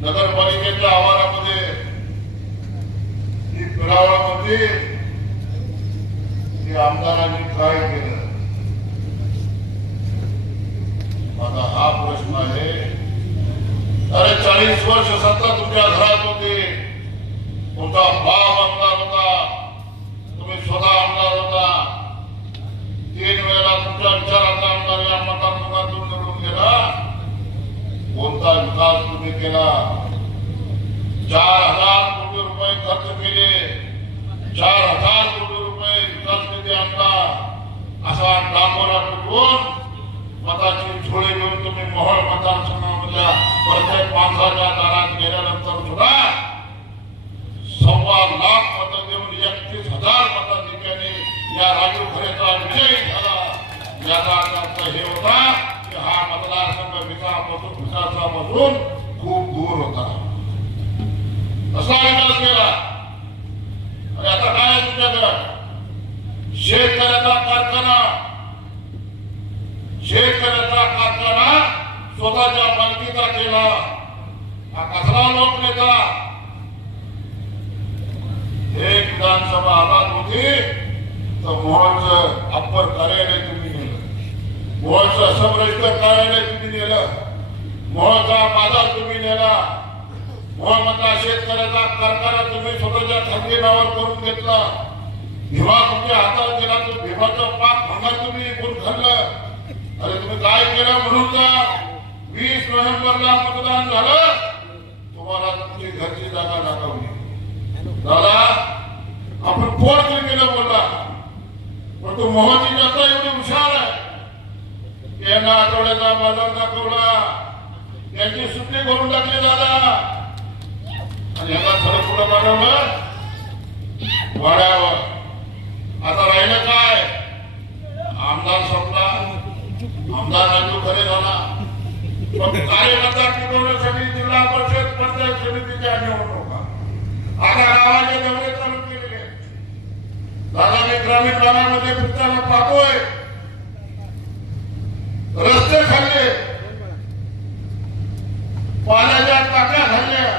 नगरपालिकेच्या आवारामध्ये ही आमदारांनी काय केलं. माझा हा प्रश्न आहे अरे चाळीस वर्ष सत्ता तुमच्या घरात होती. तुमचा बाप आमदार होता? तुम्ही स्वतः आमदार होता. तीन वेळेला तुमच्या विचारात कोणता विकास तुम्ही केला, चार हज़ार कोटी रुपये खर्च केले, चार हज़ार कोटी रुपये विकास निधी आणला. असा डांबोरा पिटवून मताची झोळी घेऊन तुम्ही मोहोळ मतदारसंघामधल्या प्रत्येक माणसाच्या दारात गेल्यानंतर सुद्धा सव्वा लाख मतं देऊन एकतीस हज़ार मताधिक्याने या राजू खरेचा विजय झाला. याचा अर्थ हे होता. की हा विकासापासून खूप दूर होता कसा विकास केला आणि आता काय तुमच्याकडे शेतकऱ्याचा कारखाना शेतकऱ्याचा कारखाना स्वतःच्या मालकीचा केला हा कसला लोकनेता एक विधानसभा आबाद होती तर मोहनचं अप्पर कार्यालय तुम्ही नेलं मोहनचं समरजित कार्यालय तुम्ही नेलं मोहाचा बाजार तुम्ही नेला. मोहनमधला शेतकऱ्याचा कारखाना तुम्ही स्वतःच्या थंडी नावावर करून घेतला. भीमा तुमच्या हातात गेला तो भीमाचा पाक भांगा तुम्ही इकून खाल्लं. अरे तुम्ही काय केलं म्हणून का वीस नोव्हेंबरला मतदान झालं. तुम्हाला तुमची घरची जागा दाखवली. दादा आपण फोन केलं बोलला? पण तो मोहाची जाता एवढी हुशार आहे. यांना आठवड्याचा बाजार दाखवला. यांची सुट्टी करून टाकली दादा. आणि याला थोडं पुढं बनवलं वाड्यावर. आता राहिलं काय? आमदार संपला. आमदार राजू खरे झाला. पण कार्यकर्ता टिकवण्यासाठी जिल्हा परिषद पंचायत समितीच्या निवडणुका. आता गावाचे दौरे चालू केलेले दादा मी ग्रामीण भागामध्ये फिरताना पाहतोय. रस्ते खाल्ले पाण्याच्या टाक्या खाल्ल्या.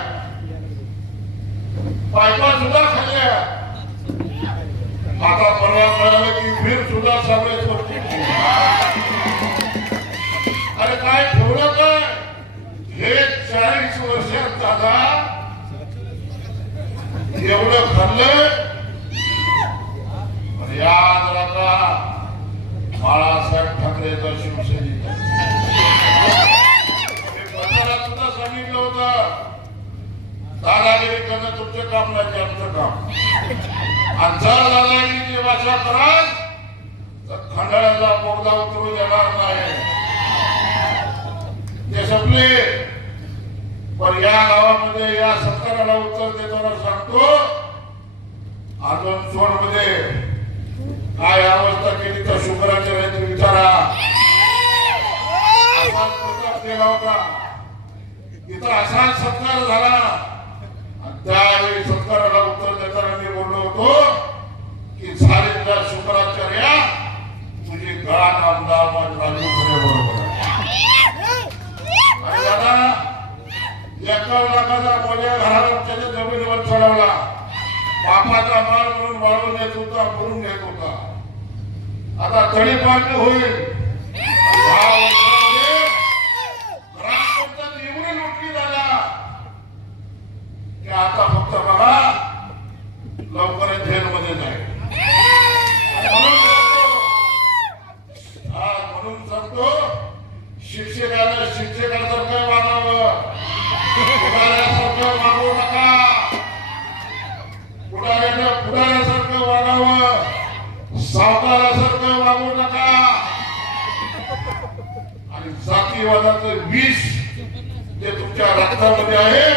पायपा सुद्धा खाल्ल्या. आता परवा कळालं की वीर सुद्धा सगळे अरे काय ठेवलं काय हे चाळीस वर्षात दादा एवढं खाल्लं सांगितलं होतं. दादागिरी करणं तुमचं काम नाही आमचं काम. आणि जर दादागिरीची भाषा कराल तर खंडाळ्याला बोगदा उतरू देणार नाही. ते संपले. पण या गावामध्ये या सरकाराला उत्तर देताना सांगतो अजून सोडमध्ये काय अवस्था केली तर शुक्राच्या विचारा. केला होता. तिथं असा सत्कार झाला. आणि त्यावेळी सत्काराला उत्तर देताना मी बोललो होतो की झालेल्या शुक्राचार्या तुझी गाठ आमदार माझ्या राजू खरे बरोबर आणि दादा लाखाचा मोठ्या घराला त्याच्या जमिनीवर चढवला. बापाचा माल म्हणून वाढवून देत होता भरून घेत होता. आता तळी पाणी होईल दहा वर्षामध्ये ग्रामपंचायत एवढी लुटली झाला की आता फक्त मला लवकरच जेलमध्ये जाईल म्हणून सांगतो, हा, म्हणून सांगतो शिक्षकाला शिक्षकासारखं वागावं पुढाऱ्यासारखं वागू नका. पुढाऱ्यानं पुढाऱ्यासारखं वागावं सावकारासारखं वागू नका. आणि जातीवादाचं विष जे तुमच्या रक्तामध्ये आहे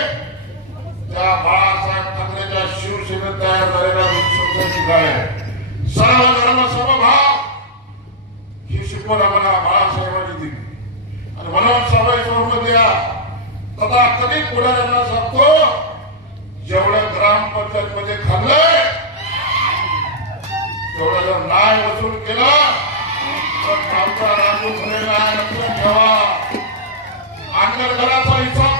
त्या बाळासाहेब ठाकरेच्या शिवसेनेत तयार झालेला विश्वासाची काय आहे. सर्व धर्म समभाव ही शिकवण आम्हाला बाळासाहेबांनी दिली आणि म्हणून सवय सोडून द्या. तथा कधी पुढाऱ्यांना सांगतो जेवढं ग्रामपंचायत मध्ये खाल्लंय तेवढं जर न्याय वसूल केला तर आमचा राजू ठेवा. अंतर्गताचा हिसाब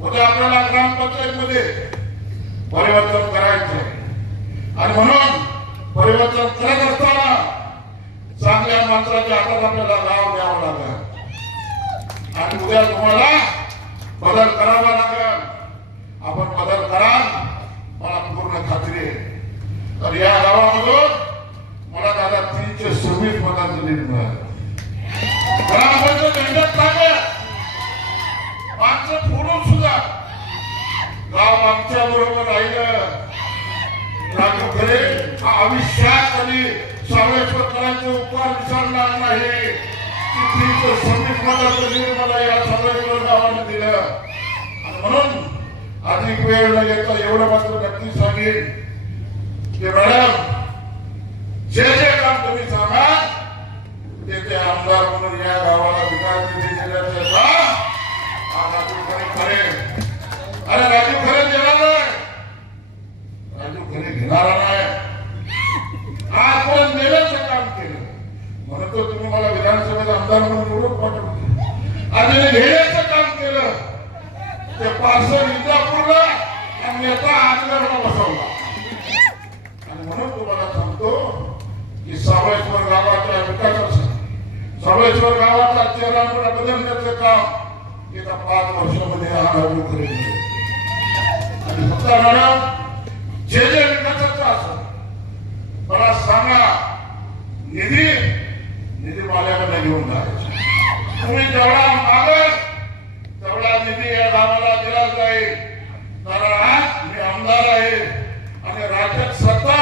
उद्या आपल्याला ग्रामपंचायतमध्ये परिवर्तन करायचं. आणि म्हणून परिवर्तन करत असताना चांगल्या माणसाच्या हातात आपल्याला गाव द्यावं लागेल आणि उद्या तुम्हाला बदल करावा लागेल. आपण बदल कराल मला पूर्ण खात्री आहे तर या गावामधून मला दादा तीनशे सव्वीस मतांचं लीड मिळालं. माणसं फोडून सुद्धा गाव आमच्या बरोबर राहिलं. राजू खरे हा अविश्वास आणि सावळेश्वरकरांचे उपकार विसरणार नाही. की तीनशे सव्वीस मतांचं लीड मला या सावळेश्वर गावाने दिलं. आणि म्हणून अधिक वेळ न घेता एवढं मात्र नक्की सांगेल की मॅडम जे जे काम तुम्ही सांगा ते ते आमदार म्हणून या गावाला विकास निधी दिल्याचे काम राजू खरे खरे? अरे राजू खरे देणार नाही राजू खरे घेणारा नाही. आजपर्यंत नेल्याचं काम केलं. म्हणून तुम्ही मला विधानसभेत आमदार म्हणून निवडून पाठवले. आणि घेण्याचं काम केलं. ते पार्सल इंदापूरला आणि आता आजगरला बसवला. म्हणून तुम्हाला सांगतो की सावळेश्वर गावाच्या विकासासाठी सावळेश्वर गावाचा चेहरा बदलण्याचं काम येत्या पाच वर्षामध्ये हा करेल आणि फक्त मॅडम जे जे विकासाचं असं मला सांगा निधी निधी माझ्याकडे घेऊन जायचं. तुम्ही जेवढा मागत तेवढा निधी या गावाला दिला जाईल कारण आज मी आमदार आहे आणि राज्यात सत्ता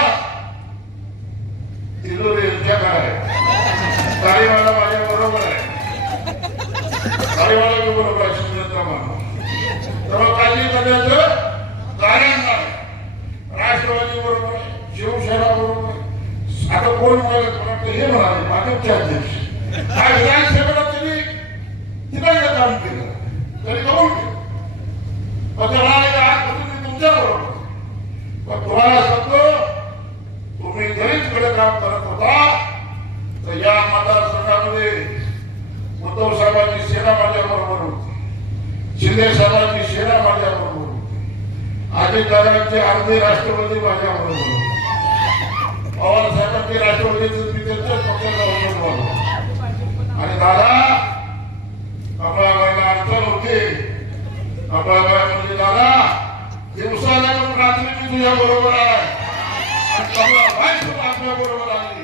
तिलोरी यांच्याकडे आहे गाडीवाला माझ्या बरोबर आहे गाडीवाला मी बरोबर आहे सुरेंद्र मामा तेव्हा काळजी करण्याचं कारण नाही राष्ट्रवादी बरोबर आहे शिवसेना बरोबर आहे आता कोण म्हणाले वाटतं हे म्हणाले भाजपचे अध्यक्ष. काय विधानसभेला काम केलं. तरी पण ते म्हणाले तुम्ही तुमच्या बरोबर. पण तुम्हाला सांगतो तुम्ही जरीच कडे काम करत होता तर या मतदारसंघामध्ये उद्धव साहेबांची सेना माझ्या बरोबर होती. शिंदे साहेबांची सेना माझ्या बरोबर होती. अजितदादांचे अर्धे राष्ट्रपती माझ्या बरोबर होते. पवार साहेबांनी राष्ट्रपतीचे मी त्यांच्याच पक्षाचा उमेदवार आणि दादा कमळाबाईला अडचण होती. कमळाबाई म्हणजे दादा दिवसाला रात्री मी तुझ्या बरोबर आहे. आणि कमळाबाई सुद्धा आपल्या बरोबर आहे.